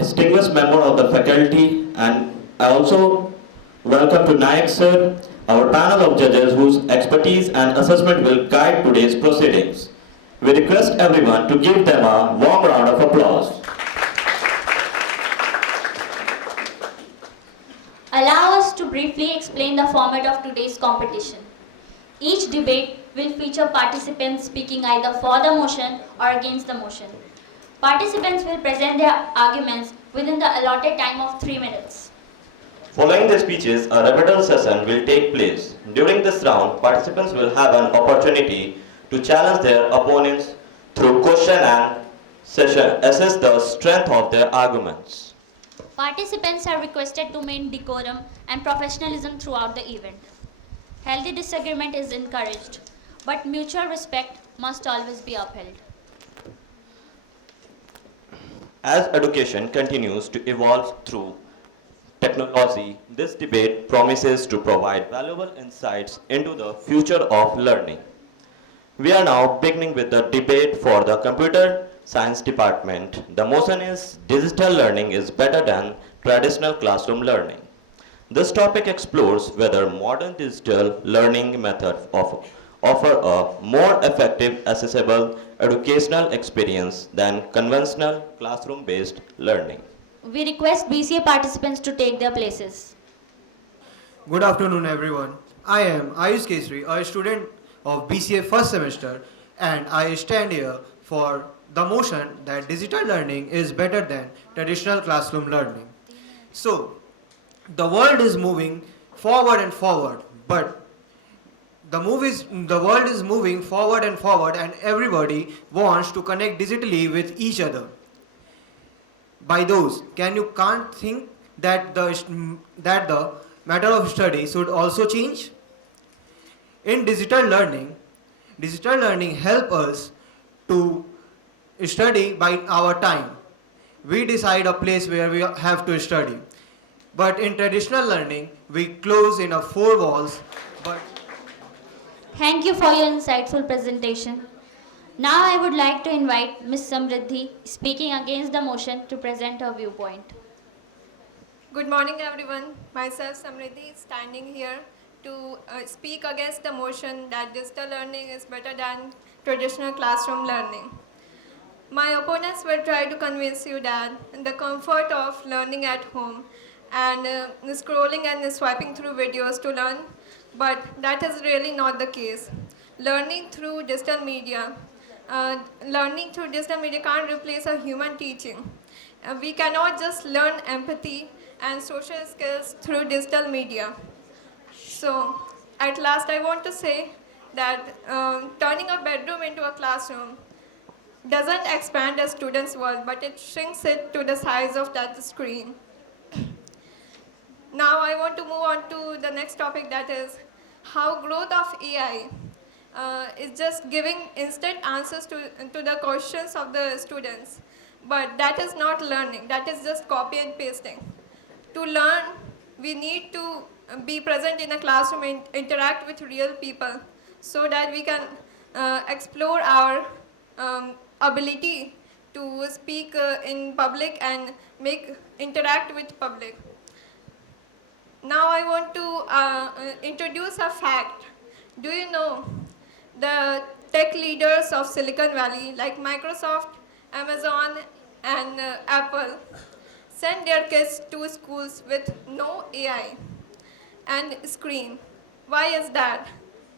distinguished member of the faculty, and I also welcome to Nayak sir, our panel of judges whose expertise and assessment will guide today's proceedings. We request everyone to give them a warm round of applause. Allow us to briefly explain the format of today's competition. Each debate will feature participants speaking either for the motion or against the motion. Participants will present their arguments within the allotted time of 3 minutes. Following the speeches, a rebuttal session will take place. During this round, participants will have an opportunity to challenge their opponents through question and session, assess the strength of their arguments. Participants are requested to maintain decorum and professionalism throughout the event. Healthy disagreement is encouraged, but mutual respect must always be upheld. As education continues to evolve through technology, this debate promises to provide valuable insights into the future of learning. We are now beginning with the debate for the Computer Science Department. The motion is digital learning is better than traditional classroom learning. This topic explores whether modern digital learning methods offer a more effective, accessible educational experience than conventional classroom-based learning. We request BCA participants to take their places. Good afternoon, everyone. I am Ayush Kesri, a student of BCA first semester, and I stand here for the motion that digital learning is better than traditional classroom learning. So, the world is moving forward and forward, but the world is moving forward and forward, and everybody wants to connect digitally with each other. By those, can't think that the matter of study should also change? In digital learning help us to study by our time. We decide a place where we have to study. But in traditional learning, we close in a four walls. But Thank you for your insightful presentation. Now I would like to invite Ms. Samriddhi, speaking against the motion, to present her viewpoint. Good morning, everyone. Myself, Samriddhi, is standing here to speak against the motion that digital learning is better than traditional classroom learning. My opponents will try to convince you that the comfort of learning at home and scrolling and swiping through videos to learn, but that is really not the case. Learning through digital media can't replace a human teaching. We cannot just learn empathy and social skills through digital media. So, at last I want to say that turning a bedroom into a classroom doesn't expand a student's world, but it shrinks it to the size of that screen. Now I want to move on to the next topic, that is how growth of AI is just giving instant answers to the questions of the students. But that is not learning, that is just copy and pasting. To learn, we need to be present in a classroom and interact with real people so that we can explore our ability to speak in public and interact with public. Now I want to introduce a fact. Do you know the tech leaders of Silicon Valley like Microsoft, Amazon and Apple send their kids to schools with no AI and screen. Why is that?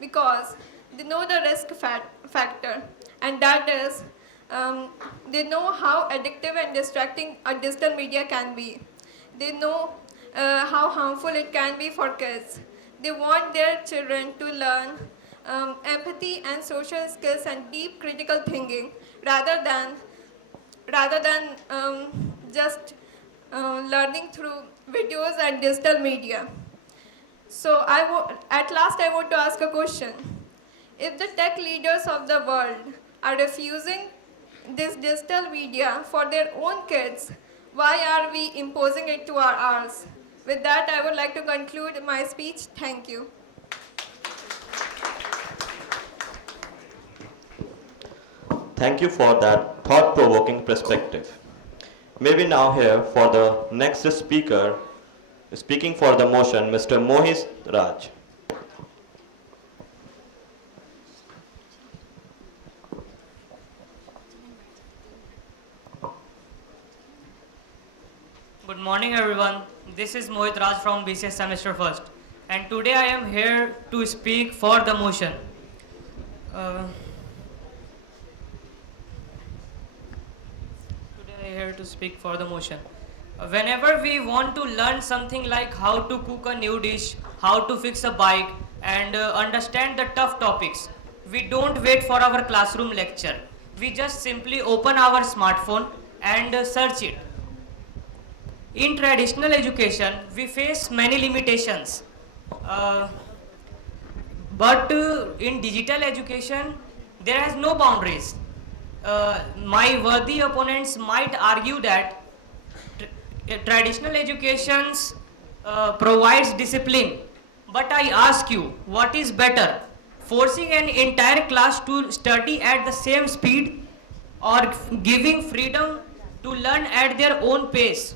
Because they know the risk factor, and that is they know how addictive and distracting a digital media can be. They know how harmful it can be for kids. They want their children to learn empathy and social skills and deep critical thinking rather than just learning through videos and digital media. So at last I want to ask a question. If the tech leaders of the world are refusing this digital media for their own kids, why are we imposing it to ours? With that, I would like to conclude my speech. Thank you. Thank you for that thought-provoking perspective. May we now hear for the next speaker, speaking for the motion, Mr. Mohit Raj. Good morning everyone. This is Mohit Raj from BCS Semester First, and today I am here to speak for the motion. Today I am here to speak for the motion. Whenever we want to learn something like how to cook a new dish, how to fix a bike, and understand the tough topics, we don't wait for our classroom lecture. We just simply open our smartphone and search it. In traditional education, we face many limitations. But in digital education, there is no boundaries. My worthy opponents might argue that traditional educations provides discipline. But I ask you, what is better? Forcing an entire class to study at the same speed, or giving freedom to learn at their own pace?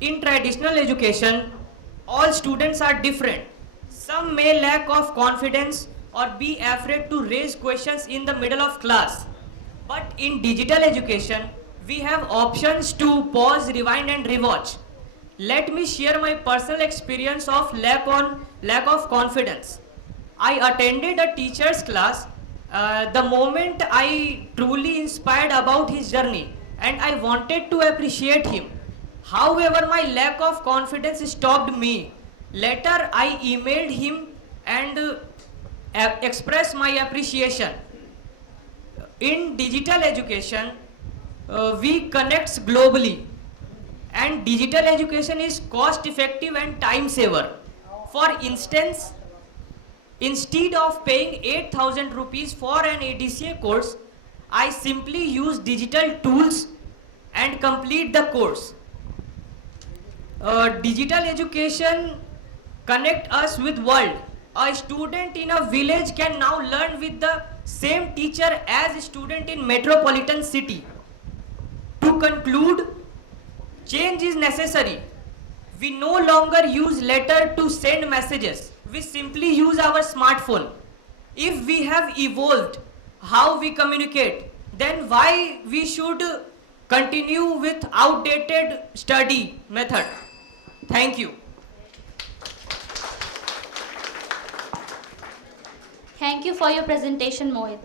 In traditional education, all students are different. Some may lack of confidence or be afraid to raise questions in the middle of class. But in digital education, we have options to pause, rewind and rewatch. Let me share my personal experience of lack of confidence. I attended a teacher's class the moment I truly inspired about his journey, and I wanted to appreciate him. However, my lack of confidence stopped me. Later, I emailed him and expressed my appreciation. In digital education, we connect globally, and digital education is cost effective and time saver. For instance, instead of paying 8,000 rupees for an ADCA course, I simply use digital tools and complete the course. Digital education connect us with world. A student in a village can now learn with the same teacher as a student in metropolitan city. To conclude, change is necessary. We no longer use letter to send messages. We simply use our smartphone. If we have evolved how we communicate, then why we should continue with outdated study method? Thank you. Thank you for your presentation, Mohit.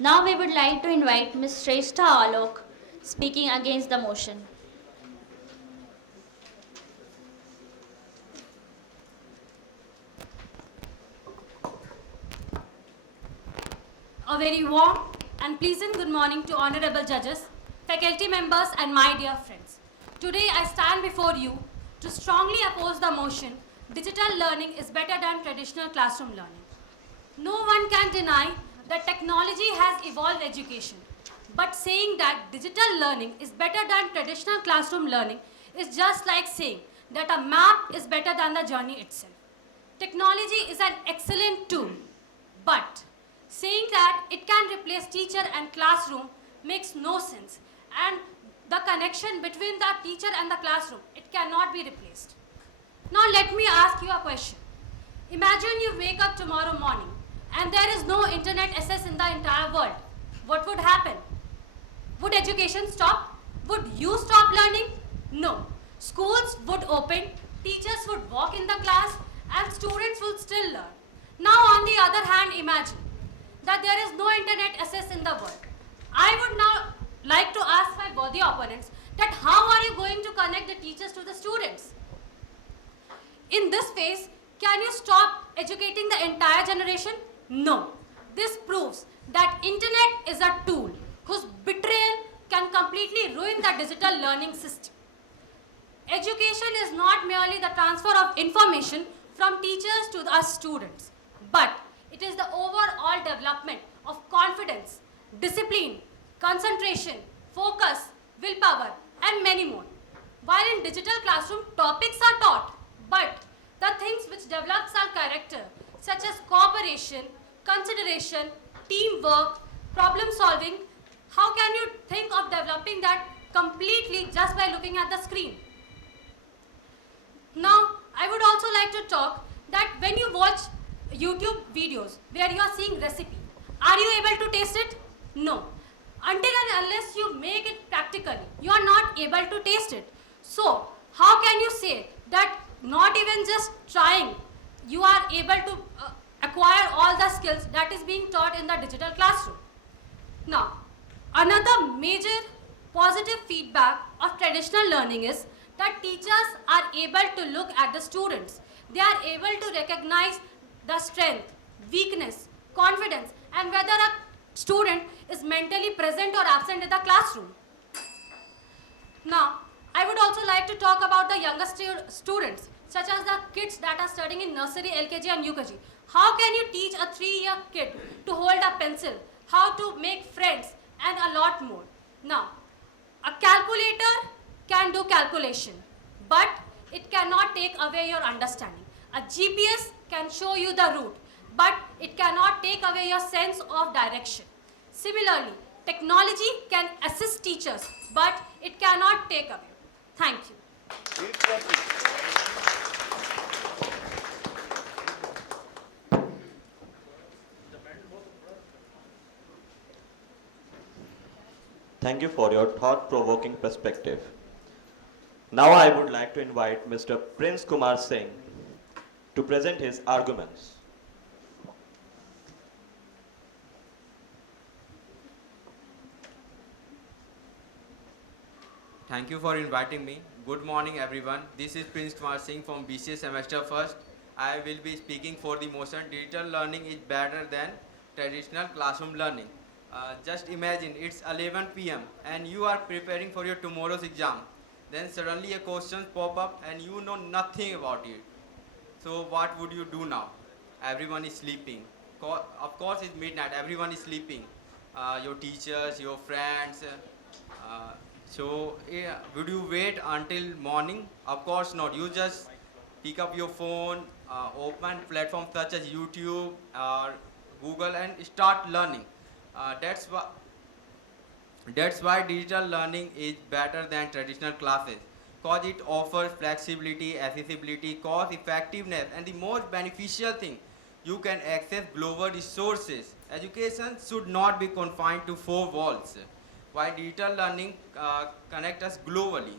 Now we would like to invite Ms. Shrestha Alok speaking against the motion. A very warm and pleasant good morning to honorable judges, faculty members and my dear friends. Today I stand before you to strongly oppose the motion, digital learning is better than traditional classroom learning. No one can deny that technology has evolved education, but saying that digital learning is better than traditional classroom learning is just like saying that a map is better than the journey itself. Technology is an excellent tool, but saying that it can replace teacher and classroom makes no sense, and the connection between the teacher and the classroom, it cannot be replaced. Now let me ask you a question. Imagine you wake up tomorrow morning and there is no internet access in the entire world. What would happen? Would education stop? Would you stop learning? No. Schools would open, teachers would walk in the class, and students would still learn. Now on the other hand, imagine that there is no internet access in the world. I would now like to ask my body opponents that how are you going to connect the teachers to the students? In this phase, can you stop educating the entire generation? No. This proves that internet is a tool whose betrayal can completely ruin the digital learning system. Education is not merely the transfer of information from teachers to us students, but it is the overall development of confidence, discipline, concentration, focus, willpower, and many more. While in digital classroom, topics are taught, but the things which develops our character, such as cooperation, consideration, teamwork, problem solving, how can you think of developing that completely just by looking at the screen. Now, I would also like to talk that when you watch YouTube videos where you are seeing recipe, are you able to taste it? No. Until and unless you make it practically, you are not able to taste it. So, how can you say that not even just trying, you are able to acquire all the skills that is being taught in the digital classroom? Now, another major positive feedback of traditional learning is that teachers are able to look at the students. They are able to recognize the strength, weakness, confidence, and whether a student is mentally present or absent in the classroom. Now, I would also like to talk about the younger students, such as the kids that are studying in nursery, LKG and UKG. How can you teach a 3-year kid to hold a pencil, how to make friends, and a lot more? Now, a calculator can do calculation, but it cannot take away your understanding. A GPS can show you the route, but it cannot take away your sense of direction. Similarly, technology can assist teachers, but it cannot take away. Thank you. Thank you for your thought-provoking perspective. Now I would like to invite Mr. Prince Kumar Singh to present his arguments. Thank you for inviting me. Good morning everyone. This is Prince Kumar Singh from BCA Semester First. I will be speaking for the motion digital learning is better than traditional classroom learning. Just imagine it's 11 p.m. and you are preparing for your tomorrow's exam. Then suddenly a question pop up and you know nothing about it. So what would you do now? Everyone is sleeping. Of course it's midnight, everyone is sleeping. Your teachers, your friends. Would you wait until morning? Of course not. You just pick up your phone, open platforms such as YouTube or Google and start learning. That's why digital learning is better than traditional classes, because it offers flexibility, accessibility, cost effectiveness, and the most beneficial thing, you can access global resources. Education should not be confined to four walls, while digital learning connects us globally.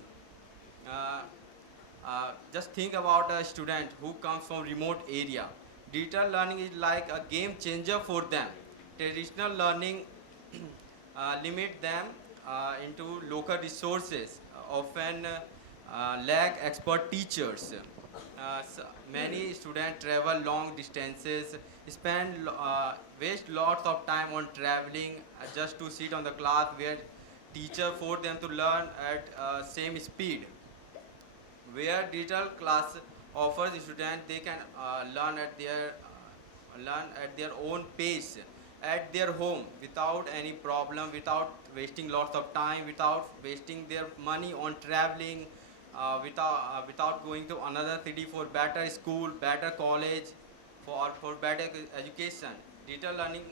Just think about a student who comes from remote area. Digital learning is like a game changer for them. Traditional learning limit them into local resources, often lack expert teachers. Many students travel long distances, waste lots of time on traveling just to sit on the class where teacher force them to learn at same speed. Where digital class offers students, they can learn at their own pace, at their home, without any problem, without wasting lots of time, without wasting their money on traveling, without going to another city for better school, better college, for better education. Digital learning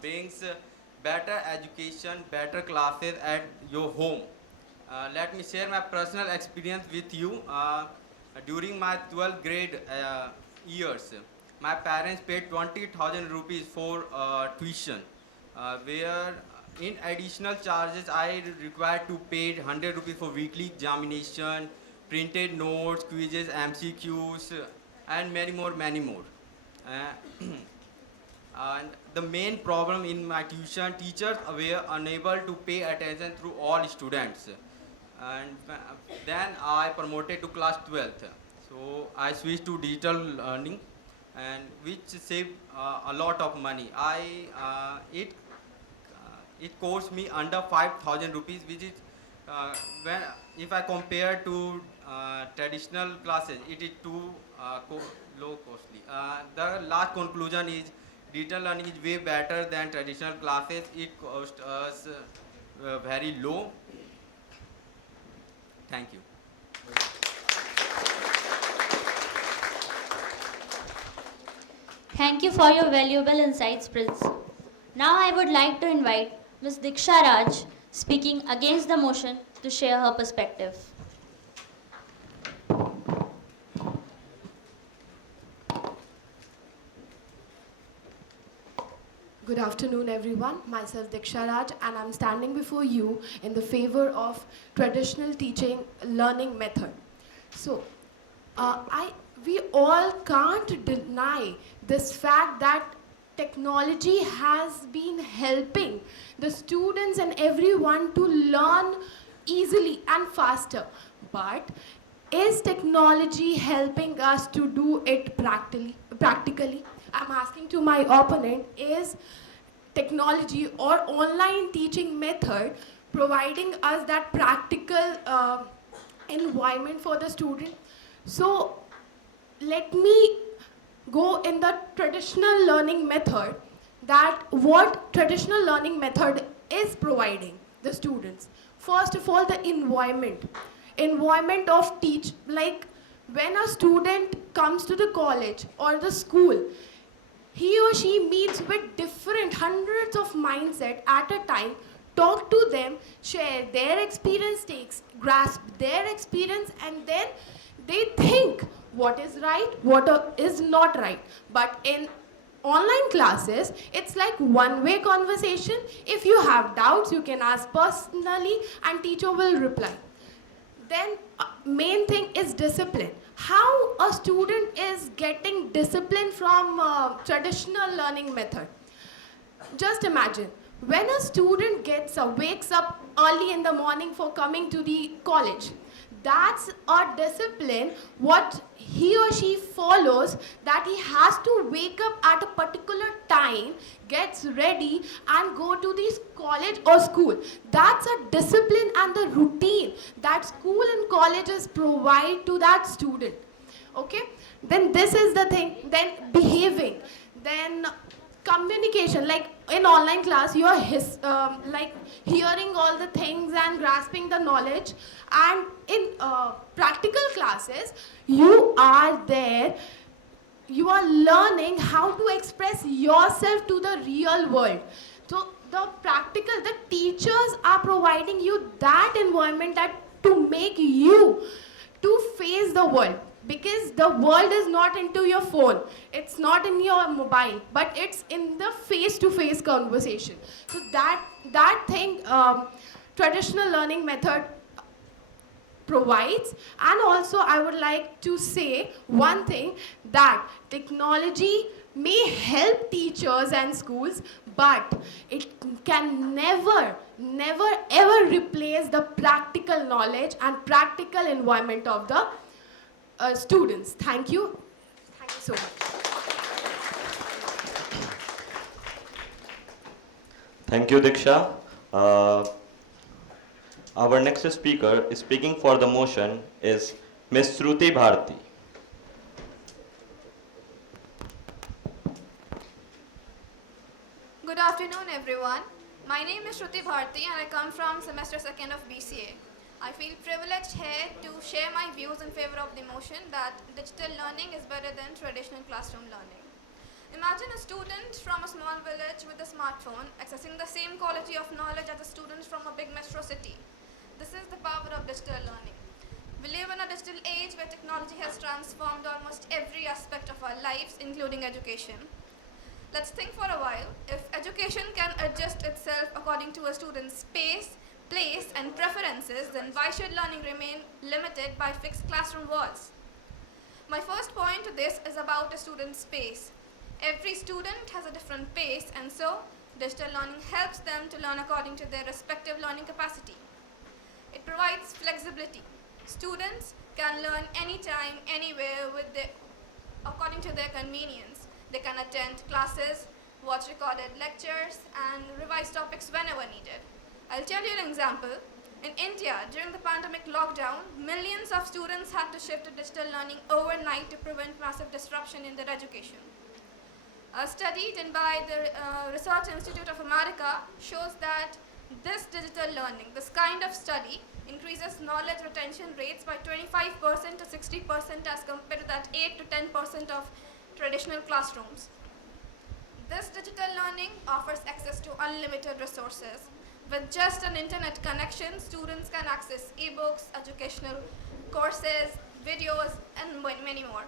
brings better education, better classes at your home. Let me share my personal experience with you. During my 12th grade years, my parents paid 20,000 rupees for tuition, where in additional charges I required to pay 100 rupees for weekly examination, printed notes, quizzes, MCQs, and many more. And the main problem in my tuition, teachers were unable to pay attention through all students. And then I promoted to class 12th. So I switched to digital learning, and which saved a lot of money. It cost me under 5,000 rupees, which is if I compare to traditional classes, it is too low costly. The last conclusion is digital learning is way better than traditional classes. It costs us very low. Thank you. Thank you for your valuable insights, Prince. Now I would like to invite Ms. Diksha Raj speaking against the motion to share her perspective. Good afternoon, everyone. Myself Diksha Raj, and I'm standing before you in the favor of traditional teaching learning method. So, we all can't deny this fact that technology has been helping the students and everyone to learn easily and faster. But is technology helping us to do it practically? I'm asking to my opponent, is technology or online teaching method providing us that practical environment for the student? So let me go in the traditional learning method, that what traditional learning method is providing the students. First of all, the environment of teach, like when a student comes to the college or the school, he or she meets with different hundreds of mindset at a time, talk to them, share their experience, grasp their experience, and then they think what is right, what is not right. But in online classes, it's like one-way conversation. If you have doubts, you can ask personally and teacher will reply. Then main thing is discipline. How a student is getting discipline from traditional learning method. Just imagine, when a student wakes up early in the morning for coming to the college, that's a discipline what he or she follows, that he has to wake up at a particular time, gets ready and go to this college or school. That's a discipline and the routine that school and colleges provide to that student. Okay, then this is the thing. Then behaving, then communication. Like in online class, you are like hearing all the things and grasping the knowledge, and in practical classes, you are there, you are learning how to express yourself to the real world. So the teachers are providing you that environment that to make you to face the world, because the world is not into your phone, it's not in your mobile, but it's in the face-to-face conversation. So that thing traditional learning method provides. And also I would like to say one thing, that technology may help teachers and schools, but it can never ever replace the practical knowledge and practical environment of the students. Thank you so much. Thank you, Diksha. Our next speaker is speaking for the motion is Ms. Shruti Bharti. Good afternoon, everyone. My name is Shruti Bharti and I come from semester 2nd of BCA. I feel privileged here to share my views in favor of the motion that digital learning is better than traditional classroom learning. Imagine a student from a small village with a smartphone accessing the same quality of knowledge as a student from a big metro city. This is the power of digital learning. We live in a digital age where technology has transformed almost every aspect of our lives, including education. Let's think for a while. If education can adjust itself according to a student's space, place, and preferences, then why should learning remain limited by fixed classroom walls? My first point to this is about a student's space. Every student has a different pace, and so digital learning helps them to learn according to their respective learning capacity. It provides flexibility. Students can learn anytime, anywhere, according to their convenience. They can attend classes, watch recorded lectures, and revise topics whenever needed. I'll tell you an example. In India, during the pandemic lockdown, millions of students had to shift to digital learning overnight to prevent massive disruption in their education. A study done by the Research Institute of America shows that this digital learning, this kind of study, increases knowledge retention rates by 25% to 60% as compared to that 8 to 10% of traditional classrooms. This digital learning offers access to unlimited resources. With just an internet connection, students can access ebooks, educational courses, videos, and many more.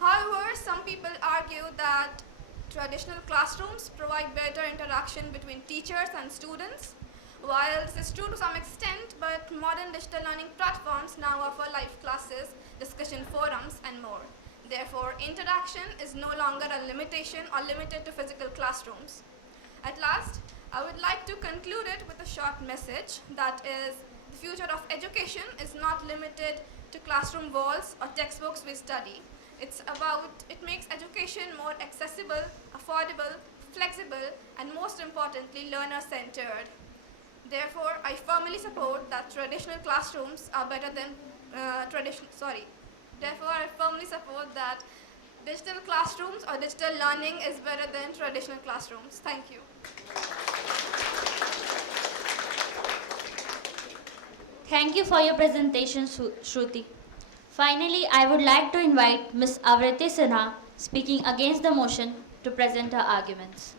However, some people argue that traditional classrooms provide better interaction between teachers and students. While this is true to some extent, but modern digital learning platforms now offer live classes, discussion forums, and more. Therefore, interaction is no longer a limitation or limited to physical classrooms. At last, I would like to conclude it with a short message that is, the future of education is not limited to classroom walls or textbooks we study. It makes education more accessible, affordable, flexible, and most importantly, learner-centered. Therefore, I firmly support that traditional classrooms are better than Therefore, I firmly support that digital classrooms or digital learning is better than traditional classrooms. Thank you. Thank you for your presentation, Shruti. Finally, I would like to invite Ms. Avriti Sinha, speaking against the motion, to present her arguments.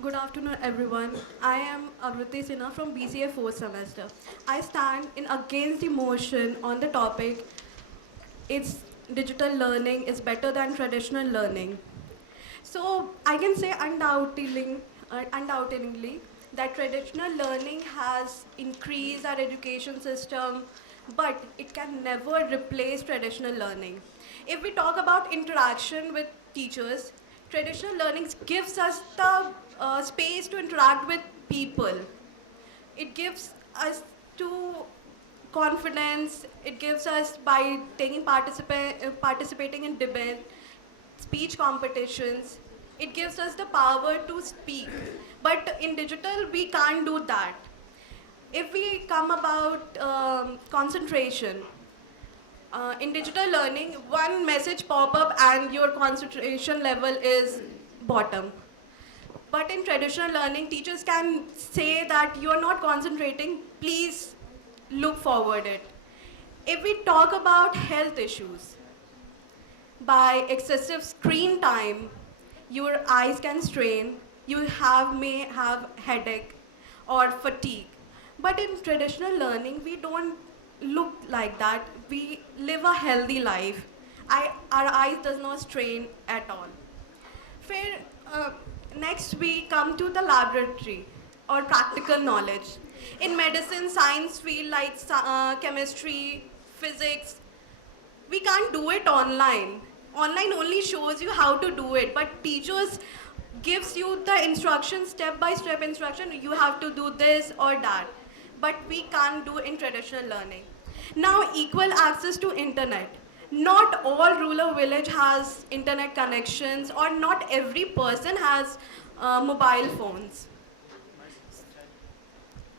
Good afternoon, everyone. I am Avriti Sinha from BCA 4th semester. I stand in against the motion on the topic, it's digital learning is better than traditional learning. So I can say undoubtedly that traditional learning has increased our education system, but it can never replace traditional learning. If we talk about interaction with teachers, traditional learning gives us the space to interact with people. It gives us to confidence, it gives us by participating in debate, speech competitions, it gives us the power to speak. But in digital, we can't do that. If we come about concentration, in digital learning, one message pop up and your concentration level is bottom. But in traditional learning, teachers can say that you are not concentrating, please look forward it. If we talk about health issues, by excessive screen time, your eyes can strain, you may have headache or fatigue. But in traditional learning, we don't look like that. We live a healthy life. Our eyes does not strain at all. Next, we come to the laboratory or practical knowledge. In medicine, science field like chemistry, physics, we can't do it online. Online only shows you how to do it, but teachers gives you the instruction, step-by-step instruction, you have to do this or that. But we can't do in traditional learning. Now, equal access to internet. Not all rural village has internet connections, or not every person has mobile phones.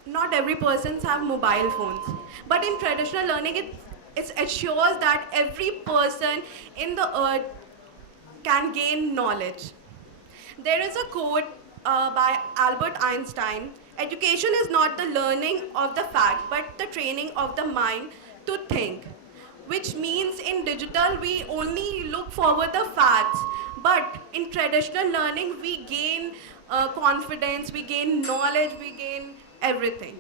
Not every person have mobile phones. But in traditional learning, it assures that every person in the earth can gain knowledge. There is a quote by Albert Einstein, education is not the learning of the fact, but the training of the mind to think. Which means in digital, we only look forward the facts, but in traditional learning, we gain confidence, we gain knowledge, we gain everything.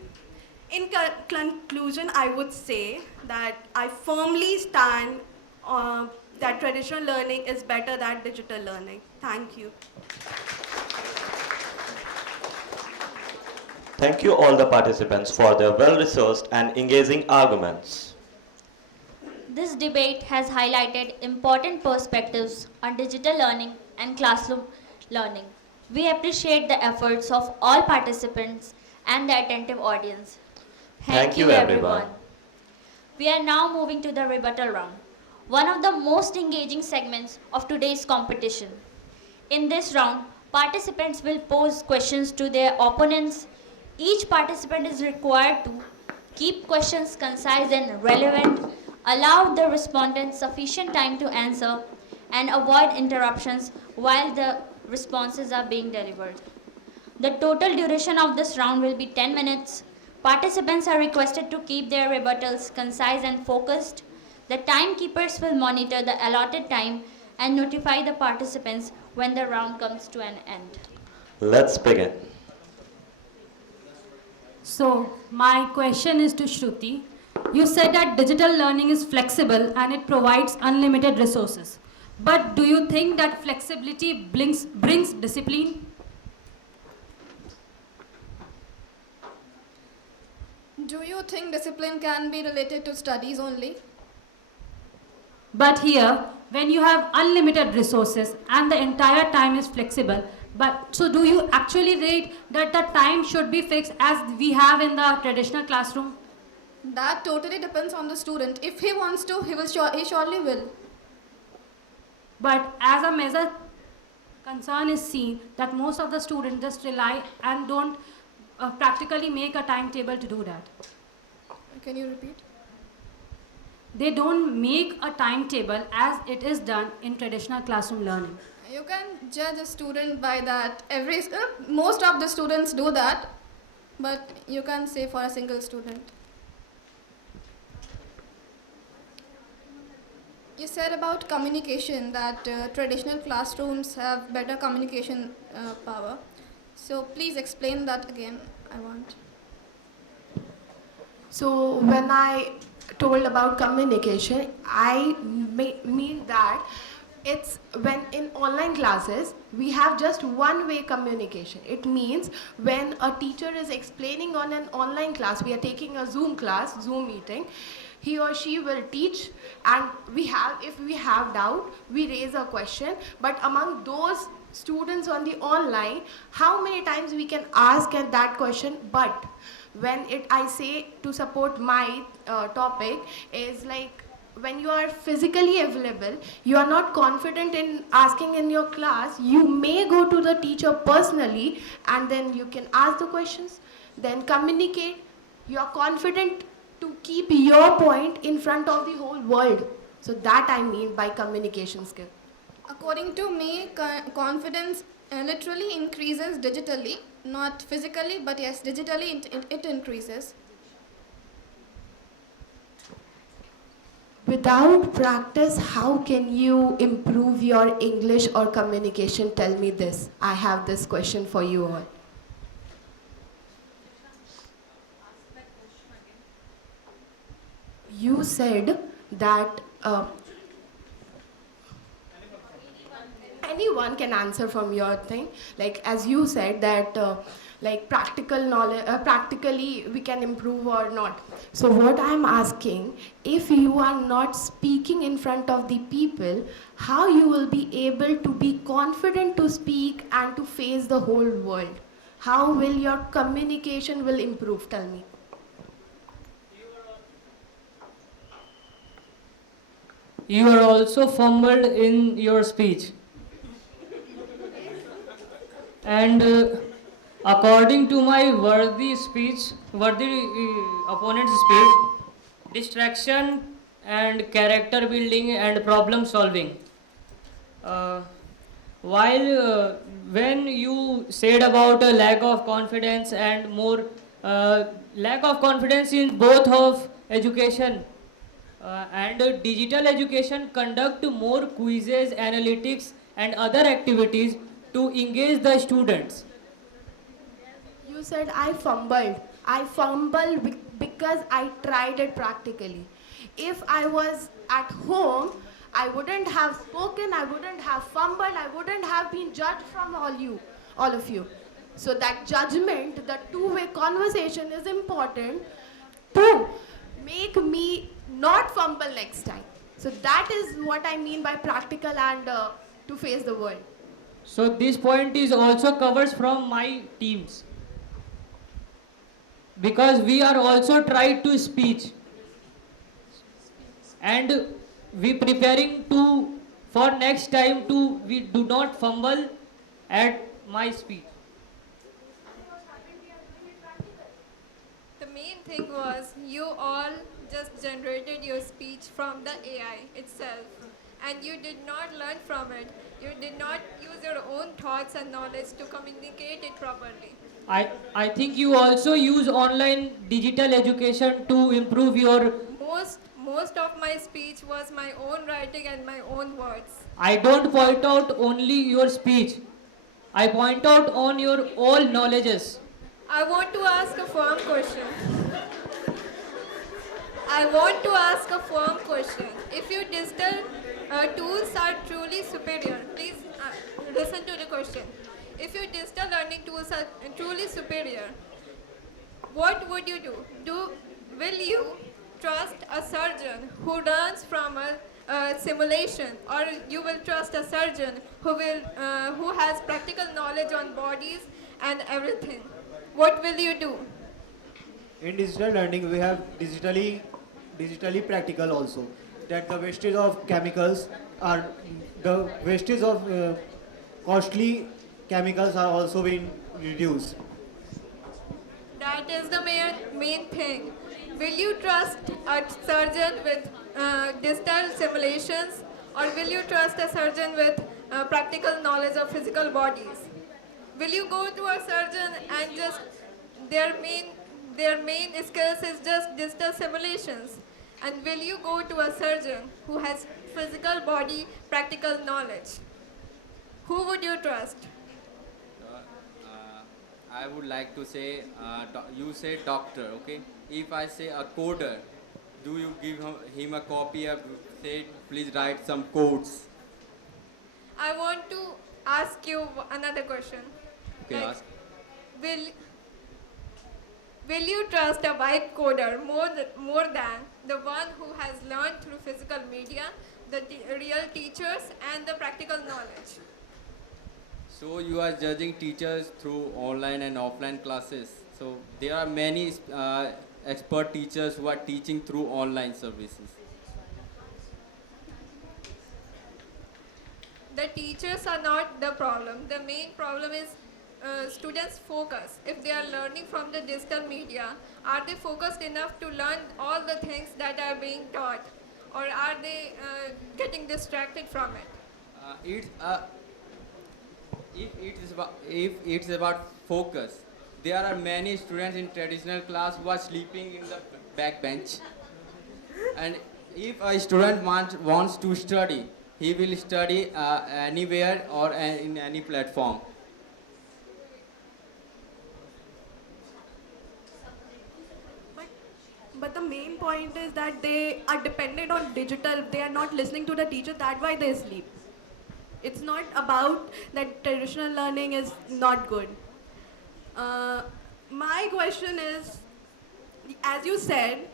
In conclusion, I would say that I firmly stand that traditional learning is better than digital learning. Thank you. Thank you all the participants for their well-researched and engaging arguments. This debate has highlighted important perspectives on digital learning and classroom learning. We appreciate the efforts of all participants and the attentive audience. Thank you, everyone. We are now moving to the rebuttal round, one of the most engaging segments of today's competition. In this round, participants will pose questions to their opponents. Each participant is required to keep questions concise and relevant, allow the respondents sufficient time to answer, and avoid interruptions while the responses are being delivered. The total duration of this round will be 10 minutes. Participants are requested to keep their rebuttals concise and focused. The timekeepers will monitor the allotted time and notify the participants when the round comes to an end. Let's begin. So, my question is to Shruti. You said that digital learning is flexible and it provides unlimited resources. But do you think that flexibility brings discipline? Do you think discipline can be related to studies only? But here, when you have unlimited resources and the entire time is flexible, so do you actually rate that the time should be fixed as we have in the traditional classroom? That totally depends on the student. If he wants to, he surely will. But as a major concern is seen that most of the students just rely and don't practically make a timetable to do that. Can you repeat? They don't make a timetable as it is done in traditional classroom learning. You can judge a student by that. Most of the students do that, but you can't say for a single student. You said about communication that traditional classrooms have better communication power. So please explain that again, I want. So when I told about communication, I mean that it's when in online classes we have just one-way communication. It means when a teacher is explaining on an online class, we are taking a Zoom class, Zoom meeting, he or she will teach, and if we have doubt, we raise a question. But among those students on the online, how many times we can ask that question? But when I say to support my topic is like, when you are physically available, you are not confident in asking in your class, you may go to the teacher personally and then you can ask the questions, then communicate. You are confident to keep your point in front of the whole world. So that I mean by communication skill. According to me, confidence literally increases digitally, not physically, but yes, digitally it increases. Without practice, how can you improve your English or communication? Tell me this. I have this question for you all. You said that anyone can answer from your thing. Like as you said that like practical knowledge, practically we can improve or not. So what I'm asking, if you are not speaking in front of the people, how you will be able to be confident to speak and to face the whole world? How will your communication will improve? Tell me. You are also fumbled in your speech. And according to my worthy opponent's speech, distraction and character building and problem solving. While when you said about a lack of confidence and more lack of confidence in both of education and digital education conduct more quizzes, analytics and other activities to engage the students. You said I fumbled. I fumbled because I tried it practically. If I was at home, I wouldn't have spoken, I wouldn't have fumbled, I wouldn't have been judged from all of you. So that judgment, the two-way conversation is important to make me not fumble next time. So that is what I mean by practical and to face the world. So this point is also covers from my teams, because we are also tried to speech and we preparing to for next time to we do not fumble at my speech. The main thing was you all just generated your speech from the AI itself, and you did not learn from it. You did not use your own thoughts and knowledge to communicate it properly. I think you also use online digital education to improve your. Most of my speech was my own writing and my own words. I don't point out only your speech. I point out on your all knowledges. I want to ask a firm question. I want to ask a firm question. If your digital tools are truly superior, please listen to the question. If your digital learning tools are truly superior, what would you do? Will you trust a surgeon who learns from a simulation, or you will trust a surgeon who has practical knowledge on bodies and everything? What will you do? In digital learning, we have digitally practical also. That the wastage of chemicals are the wastage of costly chemicals are also being reduced. That is the main thing. Will you trust a surgeon with digital simulations, or will you trust a surgeon with practical knowledge of physical bodies? Will you go to a surgeon and just their main skills is just digital simulations? And will you go to a surgeon who has physical body practical knowledge? Who would you trust? I would like to say, you say doctor, okay? If I say a coder, do you give him a copy of, say, please write some codes? I want to ask you another question. Okay, Like, ask. Will you trust a white coder more than the one who has learned through physical media, the real teachers, and the practical knowledge? So you are judging teachers through online and offline classes. So there are many expert teachers who are teaching through online services. The teachers are not the problem. The main problem is students' focus. If they are learning from the digital media, are they focused enough to learn all the things that are being taught, or are they getting distracted from it? If it's about focus, there are many students in traditional class who are sleeping in the back bench. And if a student wants to study, he will study anywhere or in any platform. But the main point is that they are dependent on digital. They are not listening to the teacher. That's why they sleep. It's not about that traditional learning is not good. My question is, as you said,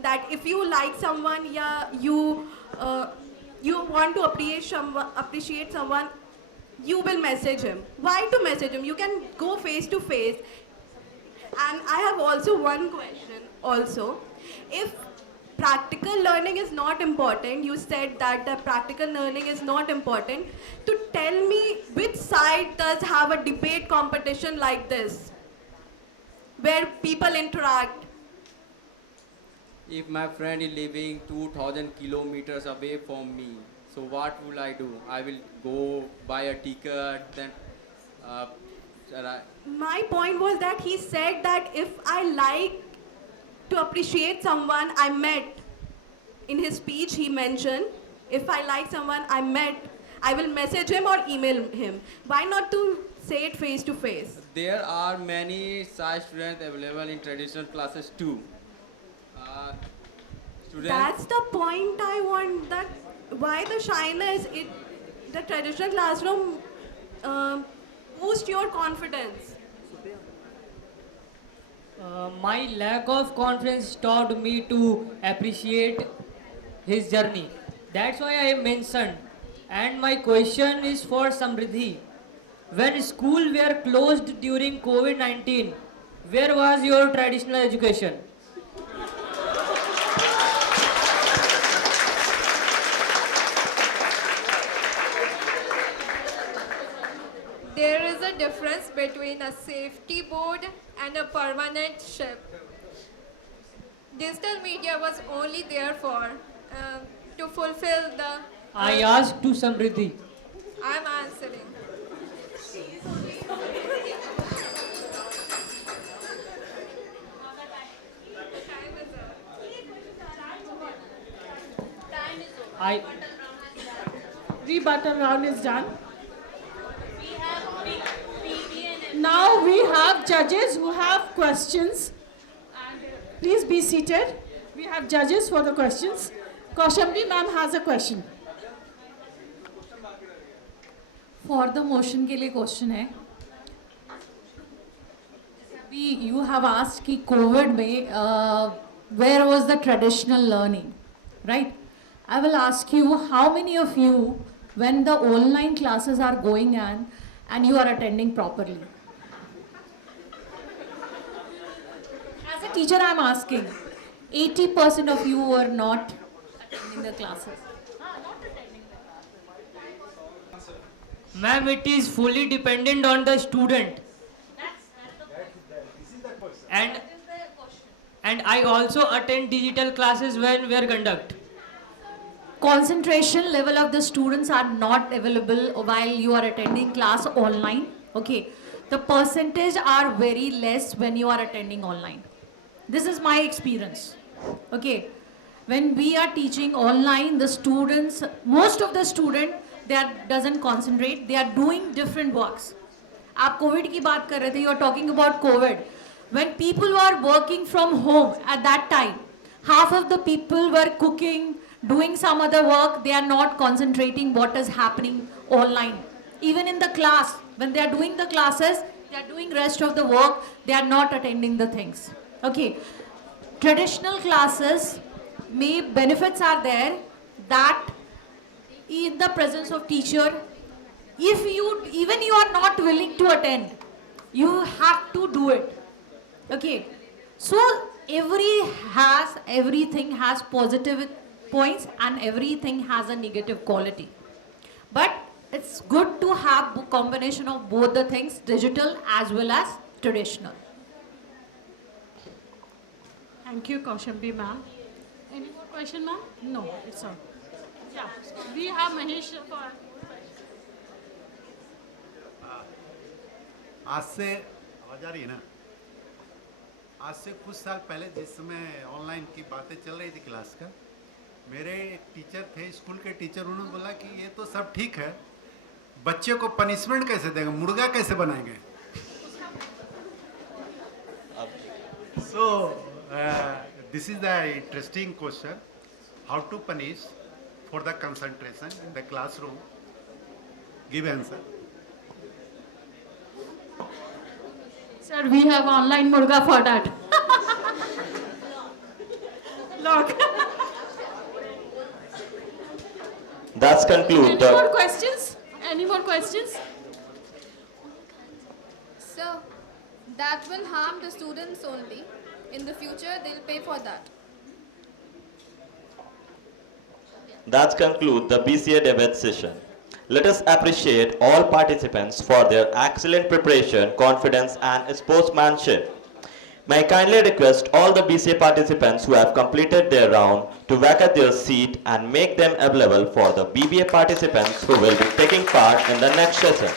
that if you like someone, yeah, you want to appreciate someone, you will message him. Why to message him? You can go face to face. And I have also one question also. If practical learning is not important, you said that the practical learning is not important, to tell me which side does have a debate competition like this, where people interact. If my friend is living 2000 kilometers away from me, so what will I do? I will go buy a ticket, then My point was that he said that if I like to appreciate someone I met, in his speech he mentioned, if I like someone I met, I will message him or email him. Why not to say it face to face? there are many such students available in traditional classes too. Students, That's the point I want, that why the shyness in the traditional classroom boost your confidence. My lack of confidence taught me to appreciate his journey. That's why I mentioned. And my question is for Samriddhi. When school were closed during COVID-19, where was your traditional education? There is a difference between a safety board and a permanent ship. Digital media was only there for to fulfill the. I asked to Samriddhi. I'm answering. I rebuttal round is done. Now we have judges who have questions. And please be seated. We have judges for the questions. Kaushambi ma'am has a question. For the motion के लिए question है. अभी you have asked कि COVID में where was the traditional learning, right? I will ask you, how many of you, when the online classes are going on and you are attending properly? As a teacher, I am asking, 80% of you were not attending the classes. Ma'am, it is fully dependent on the student. And I also attend digital classes when we are conduct. Concentration level of the students are not available while you are attending class online. Okay, the percentage are very less when you are attending online. This is my experience. Okay, when we are teaching online, the students, most of the student, doesn't concentrate. They are doing different works. आप COVID की बात कर रहे थे. You are talking about COVID. When people were working from home at that time, half of the people were cooking, doing some other work. They are not concentrating what is happening online. Even in the class, when they are doing the classes, they are doing rest of the work. They are not attending the things. Okay. Traditional classes, benefits are there that in the presence of teacher, if even you are not willing to attend, you have to do it. Okay, so everything has positive points and everything has a negative quality. But it's good to have a combination of both the things, digital as well as traditional. Thank you, Kaushambi ma'am. Any more question, ma'am? No, it's all. Yeah, we have Mahesh for. आज से आवाज आ रही है ना? आज से कुछ साल पहले जिस समय ऑनलाइन की बातें चल रही थी क्लास का, मेरे एक टीचर थे, स्कूल के टीचर, उन्होंने बोला कि ये तो सब ठीक है, बच्चे को पनिशमेंट कैसे देंगे, मुर्गा कैसे बनाएंगे? So this is the interesting question, how to punish for the concentration in the classroom. Give answer. Sir, we have online murga for that. Look. That's conclude Any the more questions? Any more questions? So, that will harm the students only. In the future, they'll pay for that. That's conclude the BCA debate session. Let us appreciate all participants for their excellent preparation, confidence and sportsmanship. May I kindly request all the BCA participants who have completed their round to vacate their seat and make them available for the BBA participants who will be taking part in the next session.